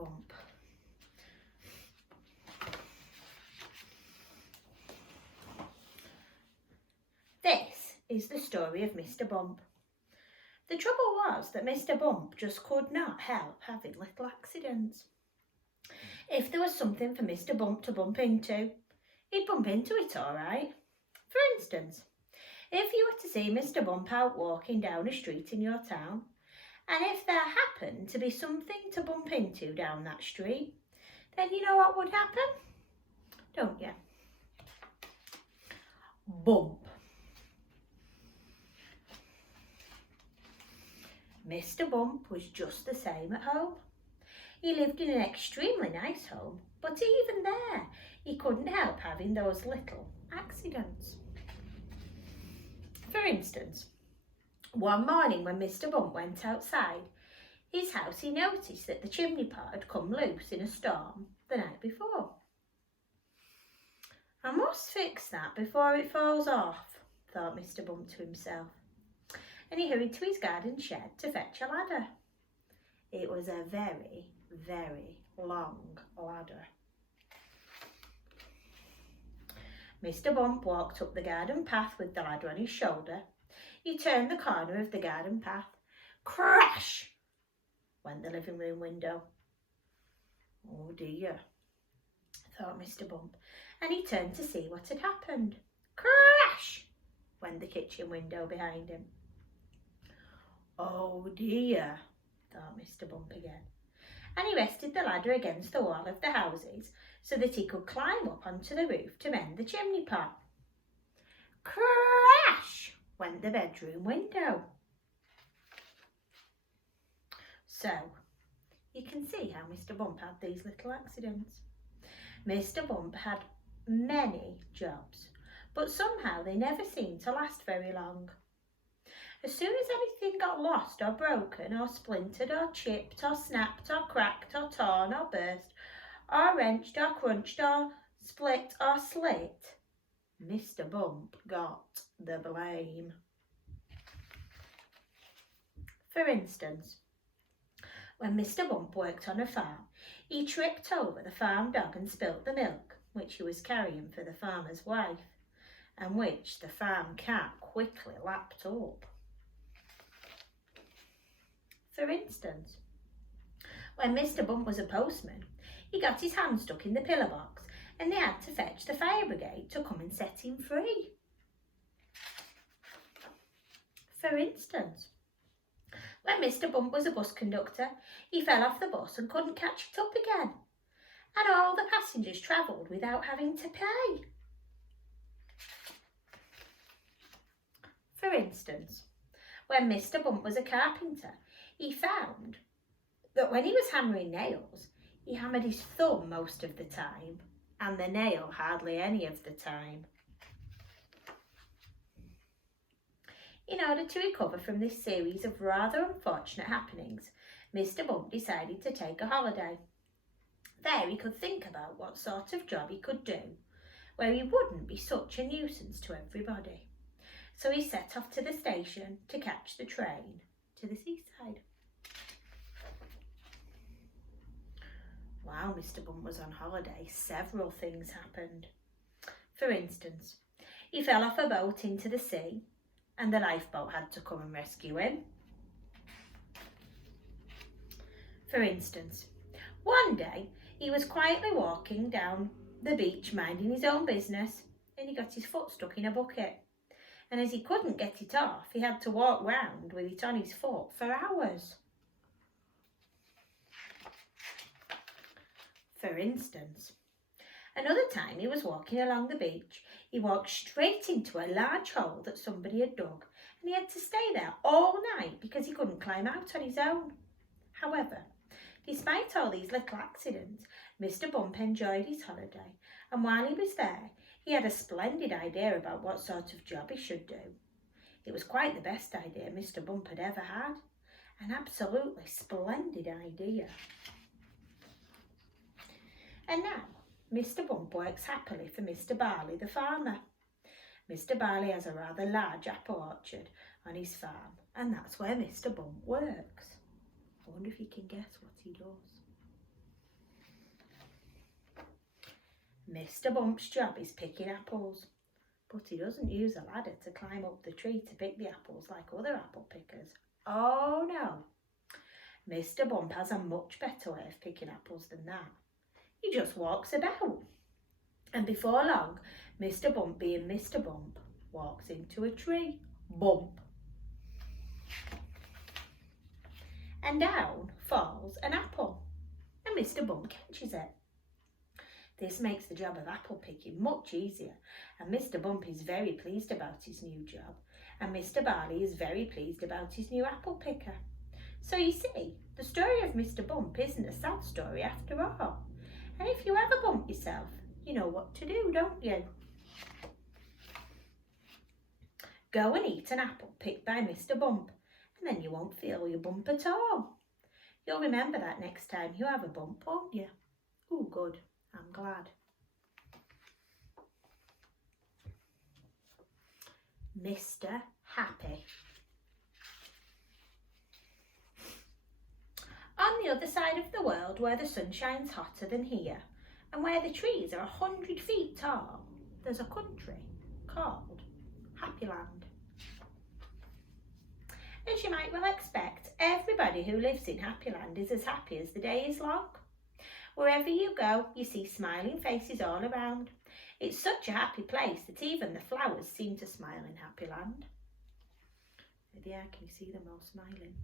Bump. This is the story of Mr. Bump. The trouble was that Mr. Bump just could not help having little accidents. If there was something for Mr. Bump to bump into, he'd bump into it all right. For instance, if you were to see Mr. Bump out walking down a street in your town, and if there happened to be something to bump into down that street, then you know what would happen, don't you? Bump. Mr. Bump was just the same at home. He lived in an extremely nice home, but even there, he couldn't help having those little accidents. For instance, one morning when Mr. Bump went outside his house, he noticed that the chimney pot had come loose in a storm the night before. I must fix that before it falls off, thought Mr. Bump to himself, and he hurried to his garden shed to fetch a ladder. It was a very, very long ladder. Mr. Bump walked up the garden path with the ladder on his shoulder. He turned the corner of the garden path. Crash! Went the living room window. Oh dear, thought Mr. Bump, and he turned to see what had happened. Crash! Went the kitchen window behind him. Oh dear, thought Mr. Bump again, and he rested the ladder against the wall of the houses so that he could climb up onto the roof to mend the chimney pot. Crash! Went the bedroom window. So, you can see how Mr. Bump had these little accidents. Mr. Bump had many jobs, but somehow they never seemed to last very long. As soon as anything got lost or broken or splintered or chipped or snapped or cracked or torn or burst or wrenched or crunched or split or slit, Mr. Bump got the blame. For instance, when Mr. Bump worked on a farm, he tripped over the farm dog and spilt the milk, which he was carrying for the farmer's wife, and which the farm cat quickly lapped up. For instance, when Mr. Bump was a postman, he got his hand stuck in the pillar box and they had to fetch the fire brigade to come and set him free. For instance, when Mr. Bump was a bus conductor, he fell off the bus and couldn't catch it up again, and all the passengers travelled without having to pay. For instance, when Mr. Bump was a carpenter, he found that when he was hammering nails, he hammered his thumb most of the time and the nail hardly any of the time. In order to recover from this series of rather unfortunate happenings, Mr. Bump decided to take a holiday. There he could think about what sort of job he could do, where he wouldn't be such a nuisance to everybody. So he set off to the station to catch the train to the seaside. While Mr. Bump was on holiday, several things happened. For instance, he fell off a boat into the sea and the lifeboat had to come and rescue him. For instance, one day he was quietly walking down the beach minding his own business and he got his foot stuck in a bucket. And as he couldn't get it off, he had to walk round with it on his foot for hours. For instance, another time he was walking along the beach, he walked straight into a large hole that somebody had dug and he had to stay there all night because he couldn't climb out on his own. However, despite all these little accidents, Mr. Bump enjoyed his holiday, and while he was there, he had a splendid idea about what sort of job he should do. It was quite the best idea Mr. Bump had ever had. An absolutely splendid idea. And now, Mr. Bump works happily for Mr. Barley the farmer. Mr. Barley has a rather large apple orchard on his farm, and that's where Mr. Bump works. I wonder if you can guess what he does. Mr. Bump's job is picking apples, but he doesn't use a ladder to climb up the tree to pick the apples like other apple pickers. Oh no, Mr. Bump has a much better way of picking apples than that. He just walks about, and before long, Mr. Bump, being Mr. Bump, walks into a tree. Bump! And down falls an apple, and Mr. Bump catches it. This makes the job of apple picking much easier, and Mr. Bump is very pleased about his new job, and Mr. Barley is very pleased about his new apple picker. So you see, the story of Mr. Bump isn't a sad story after all. And if you ever bump yourself, you know what to do, don't you? Go and eat an apple picked by Mr. Bump, and then you won't feel your bump at all. You'll remember that next time you have a bump, won't you? Oh, good. I'm glad. Mr. Happy. On the other side of the world, where the sun shines hotter than here, and where the trees are 100 feet tall, there's a country called Happyland. As you might well expect, everybody who lives in Happyland is as happy as the day is long. Wherever you go, you see smiling faces all around. It's such a happy place that even the flowers seem to smile in Happyland. There, can you see them all smiling?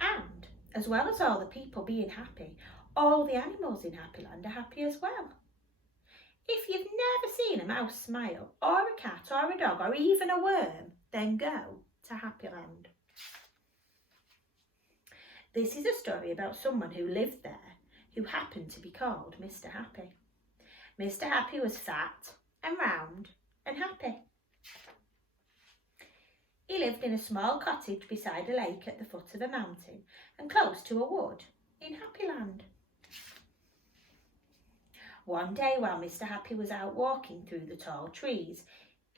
And, as well as all the people being happy, all the animals in Happyland are happy as well. If you've never seen a mouse smile, or a cat, or a dog, or even a worm, then go to Happyland. This is a story about someone who lived there, who happened to be called Mr. Happy. Mr. Happy was fat and round and happy. He lived in a small cottage beside a lake at the foot of a mountain and close to a wood in Happyland. One day while Mr. Happy was out walking through the tall trees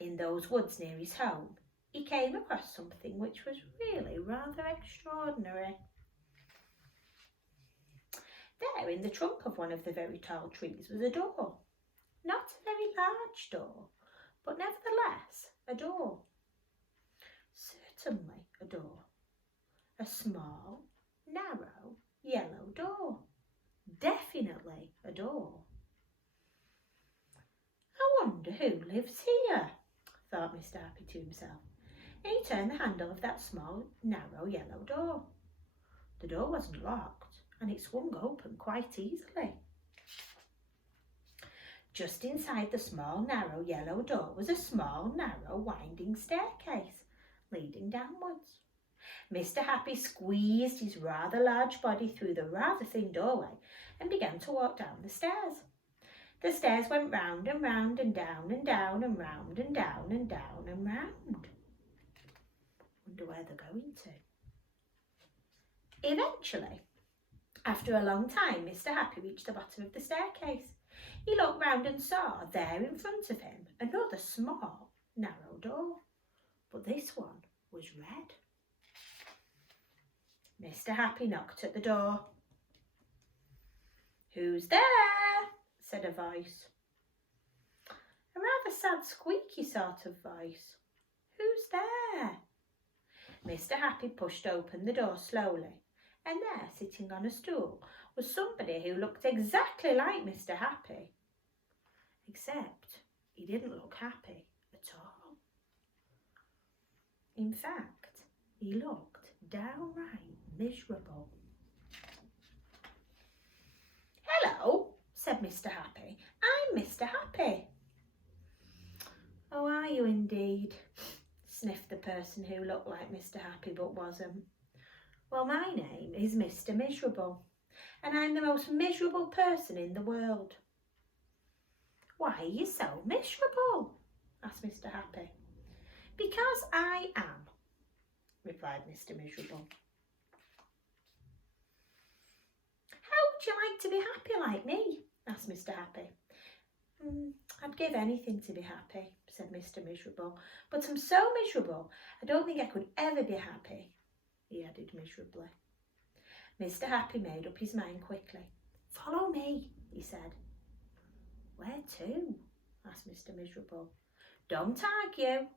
in those woods near his home, he came across something which was really rather extraordinary. There in the trunk of one of the very tall trees was a door. Not a very large door, but nevertheless a door. Certainly a door. A small, narrow, yellow door. Definitely a door. I wonder who lives here, thought Mr. Happy to himself, and he turned the handle of that small, narrow, yellow door. The door wasn't locked, and it swung open quite easily. Just inside the small, narrow, yellow door was a small, narrow, winding staircase leading downwards. Mr. Happy squeezed his rather large body through the rather thin doorway and began to walk down the stairs. The stairs went round and round and down and down and round and down and down and round. Wonder where they're going to. Eventually, after a long time, Mr. Happy reached the bottom of the staircase. He looked round and saw, there in front of him, another small, narrow door. But this one was red. Mr. Happy knocked at the door. "Who's there?" said a voice. A rather sad, squeaky sort of voice. "Who's there?" Mr. Happy pushed open the door slowly, and there, sitting on a stool, was somebody who looked exactly like Mr. Happy, except he didn't look happy at all. In fact, he looked downright miserable. "Hello," said Mr. Happy. "I'm Mr. Happy." "Oh, are you indeed?" sniffed the person who looked like Mr. Happy but wasn't. "Well, my name is Mr. Miserable, and I'm the most miserable person in the world." "Why are you so miserable?" asked Mr. Happy. "Because I am," replied Mr. Miserable. "How would you like to be happy like me?" asked Mr. Happy. "I'd give anything to be happy," said Mr. Miserable. "But I'm so miserable, I don't think I could ever be happy," he added miserably. Mr. Happy made up his mind quickly. "Follow me," he said. "Where to?" asked Mr. Miserable. "Don't argue,"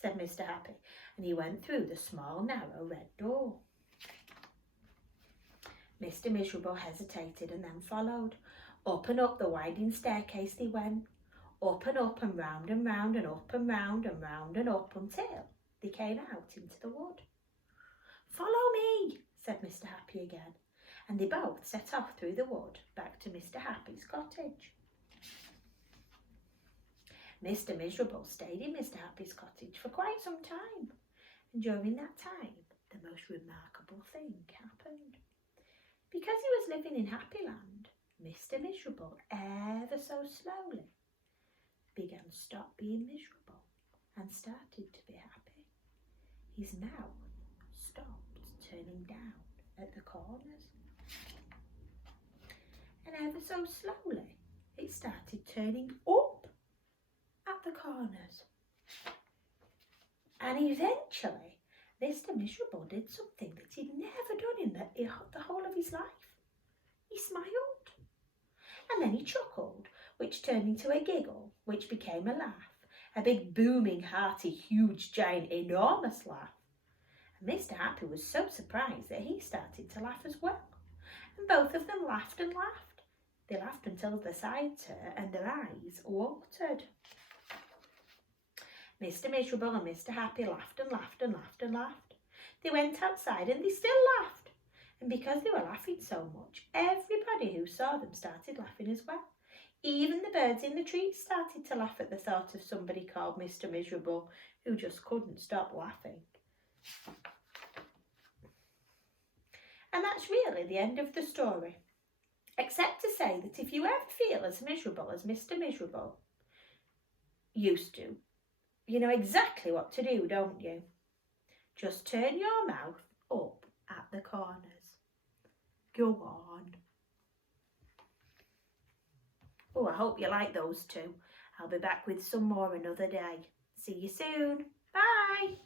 said Mr. Happy, and he went through the small, narrow red door. Mr. Miserable hesitated and then followed. Up and up the winding staircase they went, up and round and round and up and round and round and up until they came out into the wood. "Follow me," said Mr. Happy again, and they both set off through the wood back to Mr. Happy's cottage. Mr. Miserable stayed in Mr. Happy's cottage for quite some time, and during that time the most remarkable thing happened. Because he was living in Happyland, Mr. Miserable, ever so slowly, began to stop being miserable and started to be happy. His mouth stopped turning down at the corners, and ever so slowly it started turning up at the corners. And eventually Mr. Miserable did something that he'd never done in the whole of his life. He smiled, and then he chuckled, which turned into a giggle, which became a laugh, a big booming, hearty, huge, giant, enormous laugh. And Mr. Happy was so surprised that he started to laugh as well, and both of them laughed and laughed. They laughed until their sides hurt and their eyes watered. Mr. Miserable and Mr. Happy laughed and laughed and laughed and laughed. They went outside and they still laughed. And because they were laughing so much, everybody who saw them started laughing as well. Even the birds in the trees started to laugh at the thought of somebody called Mr. Miserable who just couldn't stop laughing. And that's really the end of the story. Except to say that if you ever feel as miserable as Mr. Miserable used to, you know exactly what to do, don't you? Just turn your mouth up at the corners. Go on. Oh, I hope you like those two. I'll be back with some more another day. See you soon. Bye.